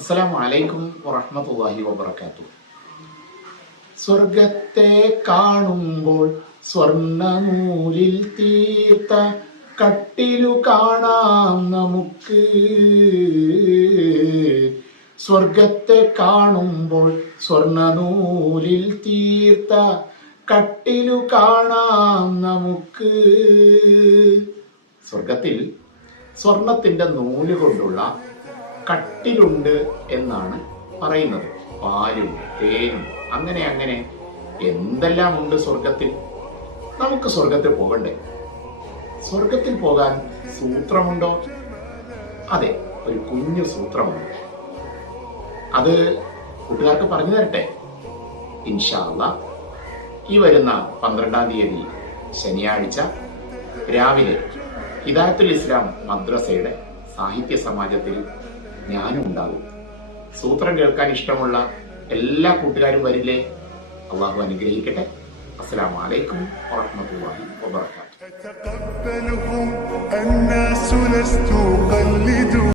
അസ്സലാമു അലൈക്കും വറഹ്മത്തുള്ളാഹി വബറകാതുഹു. സ്വർഗത്തെ കാണുമ്പോൾ സ്വർണ്ണനൂലിൽ തീർത്ത കട്ടിലു കാണാം നമുക്ക്. സ്വർഗത്തെ കാണുമ്പോൾ സ്വർണ്ണനൂലിൽ തീർത്ത കട്ടിലു കാണാം നമുക്ക്. സ്വർഗത്തിൽ സ്വർണത്തിന്റെ നൂല് കൊണ്ടുള്ള കട്ടിലുണ്ട് എന്നാണ് പറയുന്നത്. പാലും തേനും അങ്ങനെ അങ്ങനെ എന്തെല്ലാം ഉണ്ട് സ്വർഗത്തിൽ. നമുക്ക് സ്വർഗത്തിൽ പോകണ്ടേ? സ്വർഗത്തിൽ പോകാൻ സൂത്രമുണ്ടോ? അതെ, ഒരു കുഞ്ഞു സൂത്രമുണ്ട്. അത് കൂട്ടുകാർക്ക് പറഞ്ഞു തരട്ടെ. ഇൻഷാ അല്ലാഹ് ഈ വരുന്ന 12-ാം തീയതി ശനിയാഴ്ച രാവിലെ ഹിദായത്തുൽ ഇസ്ലാം മദ്രസയുടെ സാഹിത്യ സമാജത്തിൽ ഞാനും ഉണ്ടാകും. സൂത്രം കേൾക്കാൻ ഇഷ്ടമുള്ള എല്ലാ കൂട്ടുകാരും വരില്ലേ? അള്ളാഹു അനുഗ്രഹിക്കട്ടെ. അസ്സലാമു അലൈക്കും വറഹ്മത്തുള്ളാഹി വബറകാതുഹു.